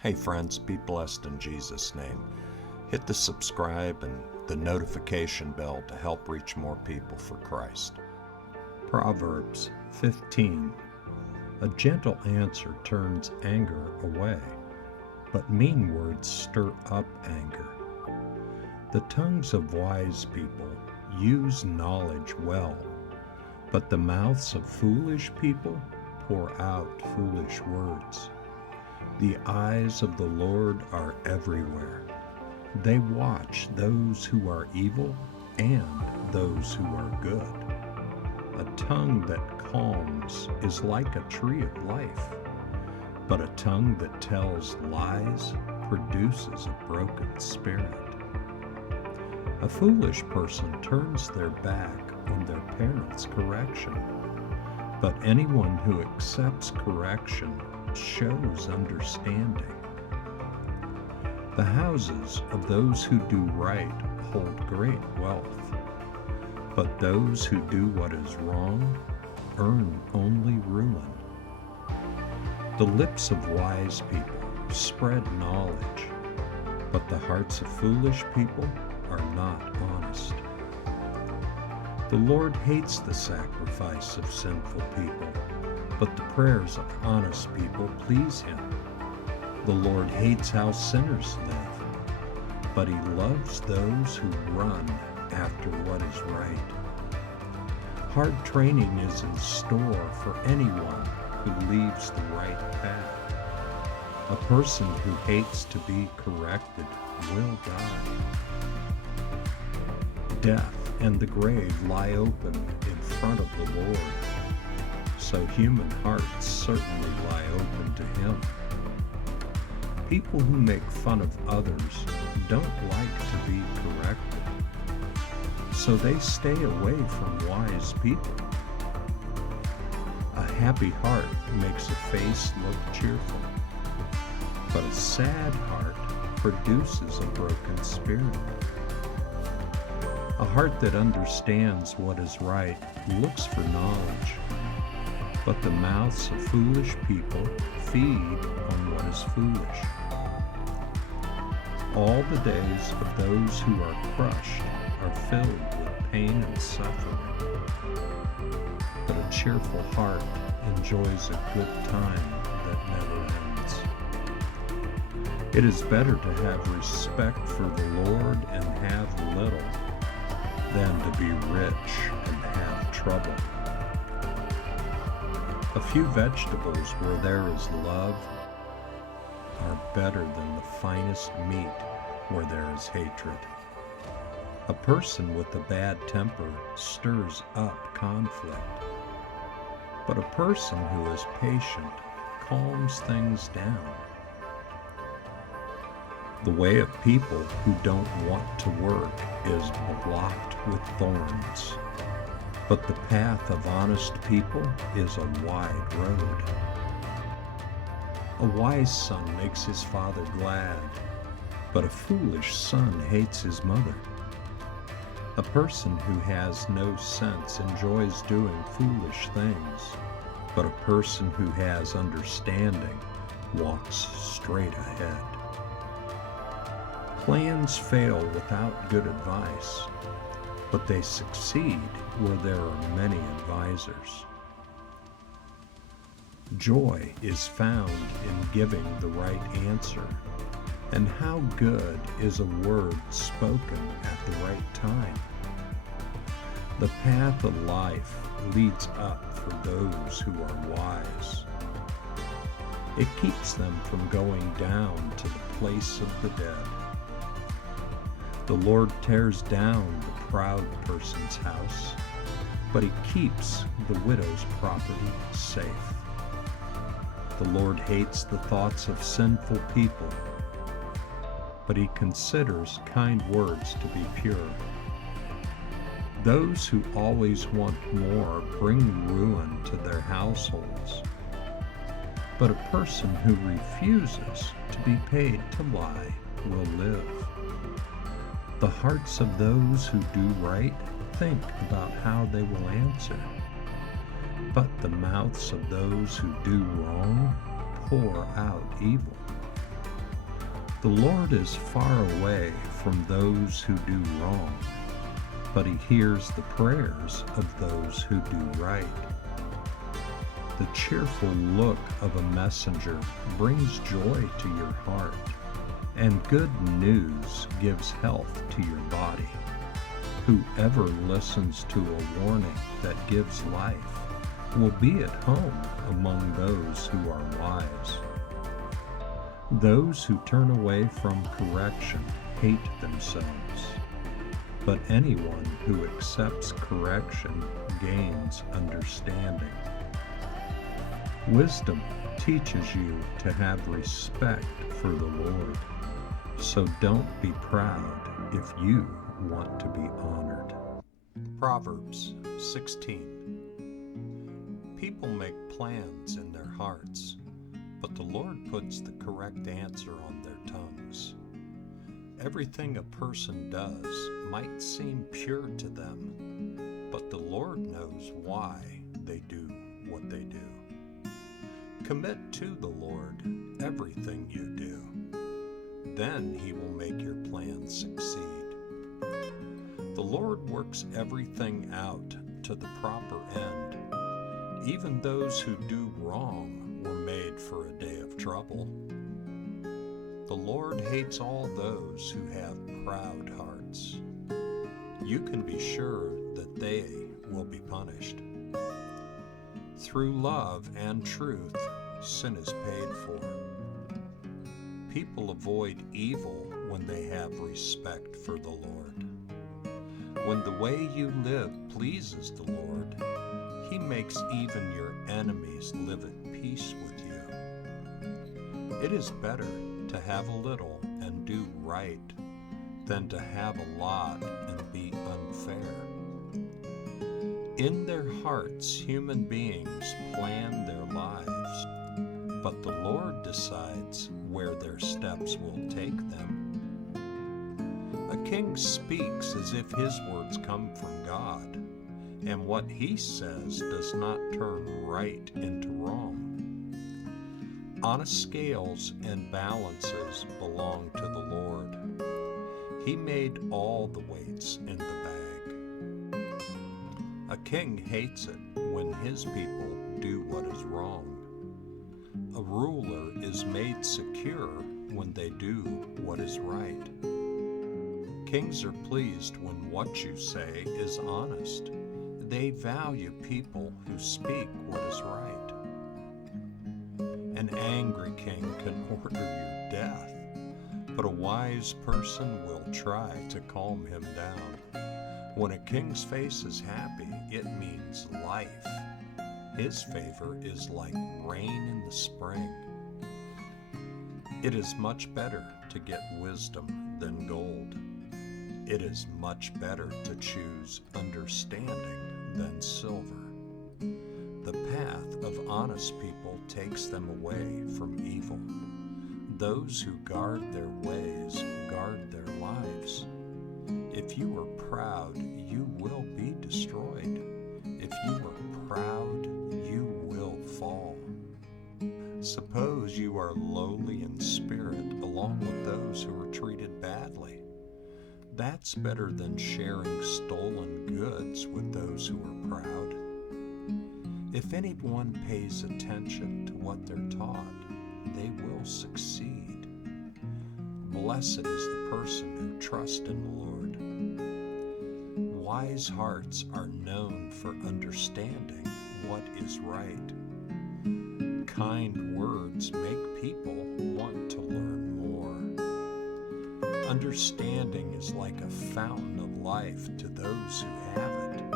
Hey friends, be blessed in Jesus' name. Hit the subscribe and the notification bell to help reach more people for Christ. Proverbs 15. A gentle answer turns anger away, but mean words stir up anger. The tongues of wise people use knowledge well, but the mouths of foolish people pour out foolish words. The eyes of the Lord are everywhere. They watch those who are evil and those who are good. A tongue that calms is like a tree of life, but a tongue that tells lies produces a broken spirit. A foolish person turns their back on their parents' correction, but anyone who accepts correction shows understanding. The houses of those who do right hold great wealth, but those who do what is wrong earn only ruin. The lips of wise people spread knowledge, but the hearts of foolish people are not honest. The Lord hates the sacrifice of sinful people, but the prayers of honest people please him. The Lord hates how sinners live, but he loves those who run after what is right. Hard training is in store for anyone who leaves the right path. A person who hates to be corrected will die. Death and the grave lie open in front of the Lord, so human hearts certainly lie open to him. People who make fun of others don't like to be corrected, so they stay away from wise people. A happy heart makes a face look cheerful, but a sad heart produces a broken spirit. A heart that understands what is right looks for knowledge, but the mouths of foolish people feed on what is foolish. All the days of those who are crushed are filled with pain and suffering, but a cheerful heart enjoys a good time that never ends. It is better to have respect for the Lord and have little than to be rich and have trouble. A few vegetables where there is love are better than the finest meat where there is hatred. A person with a bad temper stirs up conflict, but a person who is patient calms things down. The way of people who don't want to work is blocked with thorns, but the path of honest people is a wide road. A wise son makes his father glad, but a foolish son hates his mother. A person who has no sense enjoys doing foolish things, but a person who has understanding walks straight ahead. Plans fail without good advice, but they succeed where there are many advisors. Joy is found in giving the right answer, and how good is a word spoken at the right time. The path of life leads up for those who are wise. It keeps them from going down to the place of the dead. The Lord tears down the proud person's house, but he keeps the widow's property safe. The Lord hates the thoughts of sinful people, but he considers kind words to be pure. Those who always want more bring ruin to their households, but a person who refuses to be paid to lie will live. The hearts of those who do right think about how they will answer, but the mouths of those who do wrong pour out evil. The Lord is far away from those who do wrong, but he hears the prayers of those who do right. The cheerful look of a messenger brings joy to your heart, and good news gives health to your body. Whoever listens to a warning that gives life will be at home among those who are wise. Those who turn away from correction hate themselves, but anyone who accepts correction gains understanding. Wisdom teaches you to have respect for the Lord, so don't be proud if you want to be honored. Proverbs 16. People make plans in their hearts, but the Lord puts the correct answer on their tongues. Everything a person does might seem pure to them, but the Lord knows why they do what they do. Commit to the Lord everything you do. Then he will make your plans succeed. The Lord works everything out to the proper end. Even those who do wrong were made for a day of trouble. The Lord hates all those who have proud hearts. You can be sure that they will be punished. Through love and truth, sin is paid for. People avoid evil when they have respect for the Lord. When the way you live pleases the Lord, he makes even your enemies live at peace with you. It is better to have a little and do right than to have a lot and be unfair. In their hearts, human beings plan their lives, but the Lord decides where their steps will take them. A king speaks as if his words come from God, and what he says does not turn right into wrong. Honest scales and balances belong to the Lord. He made all the weights in the bag. A king hates it when his people do what is wrong. A ruler is made secure when they do what is right. Kings are pleased when what you say is honest. They value people who speak what is right. An angry king can order your death, but a wise person will try to calm him down. When a king's face is happy, it means life. His favor is like rain in the spring. It is much better to get wisdom than gold. It is much better to choose understanding than silver. The path of honest people takes them away from evil. Those who guard their ways guard their lives. If you are proud, you will be destroyed. If you are proud, you will fall. Suppose you are lowly in spirit along with those who are treated badly. That's better than sharing stolen goods with those who are proud. If anyone pays attention to what they're taught, they will succeed. Blessed is the person who trusts in the Lord. Wise hearts are known for understanding what is right. Kind words make people want to learn more. Understanding is like a fountain of life to those who have it,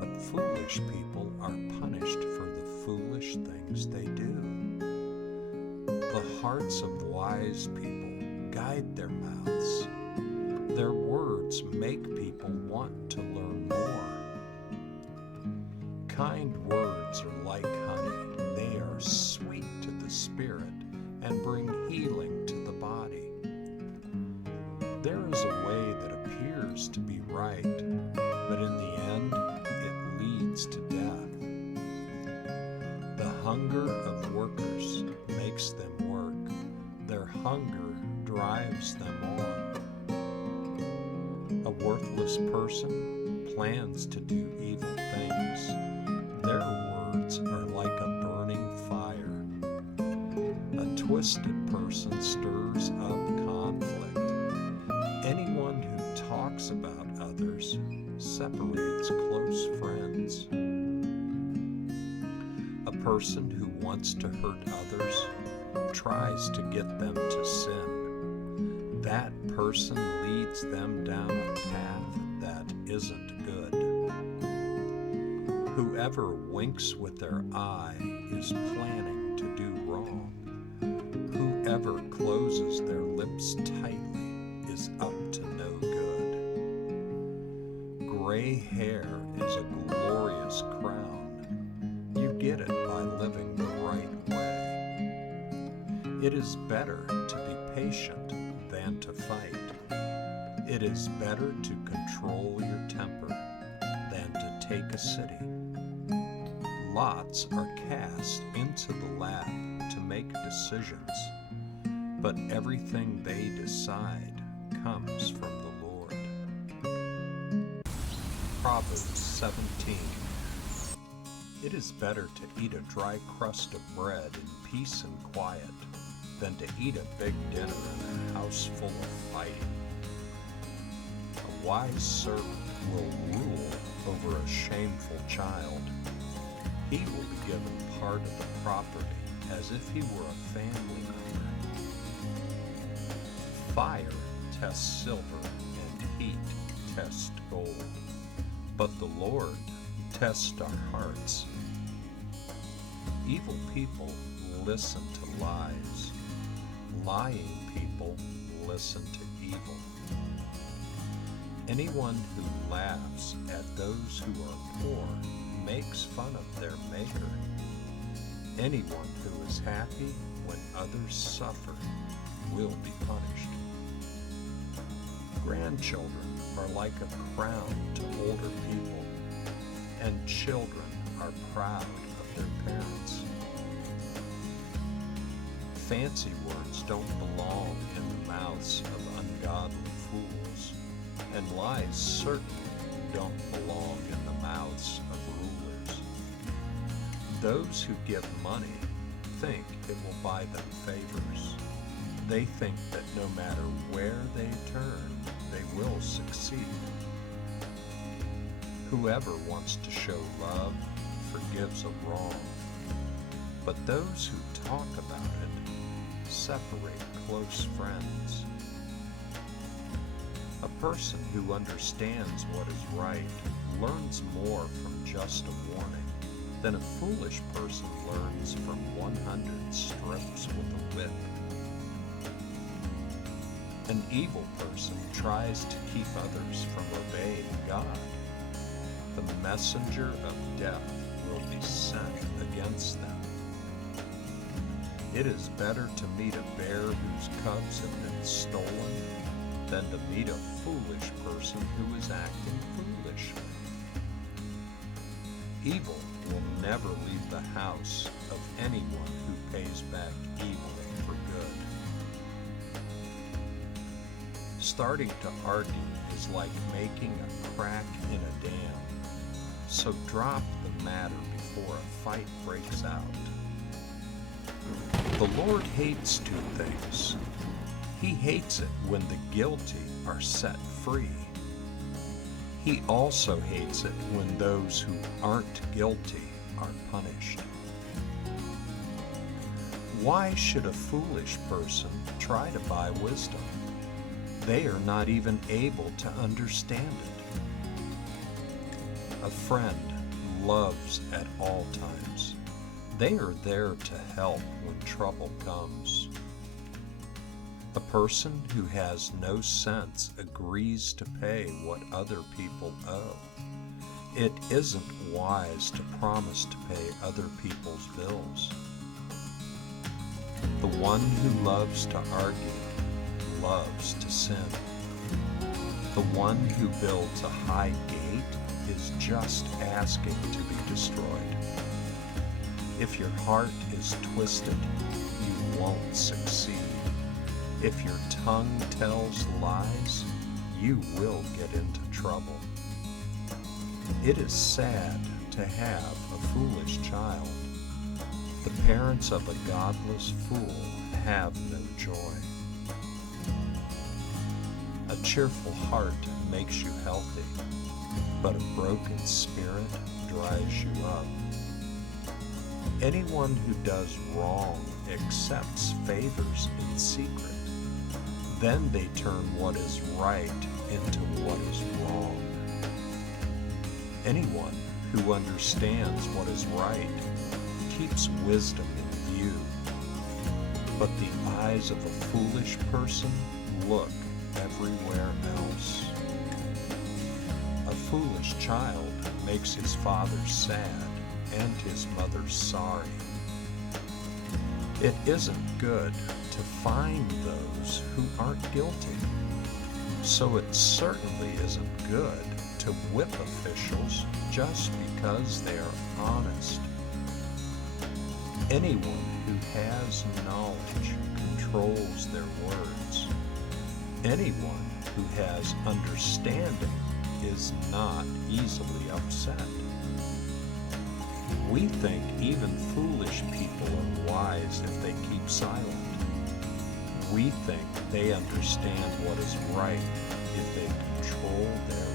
but foolish people are punished for the foolish things they do. The hearts of wise people guide their mouths. Their words make people want to learn more. Kind words are like honey. They are sweet to the spirit and bring healing to the body. There is a way that appears to be right, but in the end, it leads to death. The hunger of workers makes them work. Their hunger drives them on. A worthless person plans to do evil things. Their words are like a burning fire. A twisted person stirs up conflict. Anyone who talks about others separates close friends. A person who wants to hurt others tries to get them to sin. That person leads them down a path that isn't good. Whoever winks with their eye is planning to do wrong. Whoever closes their lips tightly is up to no good. Gray hair is a glorious crown. You get it by living the right way. It is better to be patient than to fight. It is better to control your temper than to take a city. Lots are cast into the lap to make decisions, but everything they decide comes from the Lord. Proverbs 17. It is better to eat a dry crust of bread in peace and quiet than to eat a big dinner in a house full of fighting. A wise servant will rule over a shameful child. He will be given part of the property as if he were a family member. Fire tests silver and heat tests gold, but the Lord tests our hearts. Evil people listen to lies. Lying people listen to evil. Anyone who laughs at those who are poor makes fun of their maker. Anyone who is happy when others suffer will be punished. Grandchildren are like a crown to older people, and children are proud of their parents. Fancy words don't belong in the mouths of ungodly fools, and lies certainly don't belong in the mouths of rulers. Those who give money think it will buy them favors. They think that no matter where they turn, they will succeed. Whoever wants to show love forgives a wrong, but those who talk about it separate close friends. A person who understands what is right learns more from just a warning than a foolish person learns from 100 strokes with a whip. An evil person tries to keep others from obeying God. The messenger of death will be sent against them. It is better to meet a bear whose cubs have been stolen than to meet a foolish person who is acting foolishly. Evil will never leave the house of anyone who pays back evil for good. Starting to argue is like making a crack in a dam, so drop the matter before a fight breaks out. The Lord hates two things. He hates it when the guilty are set free. He also hates it when those who aren't guilty are punished. Why should a foolish person try to buy wisdom? They are not even able to understand it. A friend loves at all times. They are there to help when trouble comes. A person who has no sense agrees to pay what other people owe. It isn't wise to promise to pay other people's bills. The one who loves to argue loves to sin. The one who builds a high gate is just asking to be destroyed. If your heart is twisted, you won't succeed. If your tongue tells lies, you will get into trouble. It is sad to have a foolish child. The parents of a godless fool have no joy. A cheerful heart makes you healthy, but a broken spirit dries you up. Anyone who does wrong accepts favors in secret. Then they turn what is right into what is wrong. Anyone who understands what is right keeps wisdom in view, but the eyes of a foolish person look everywhere else. A foolish child makes his father sad and his mother sorry. It isn't good to find those who aren't guilty, so it certainly isn't good to whip officials just because they are honest. Anyone who has knowledge controls their words. Anyone who has understanding is not easily upset. We think even foolish people are wise if they keep silent. We think they understand what is right if they control their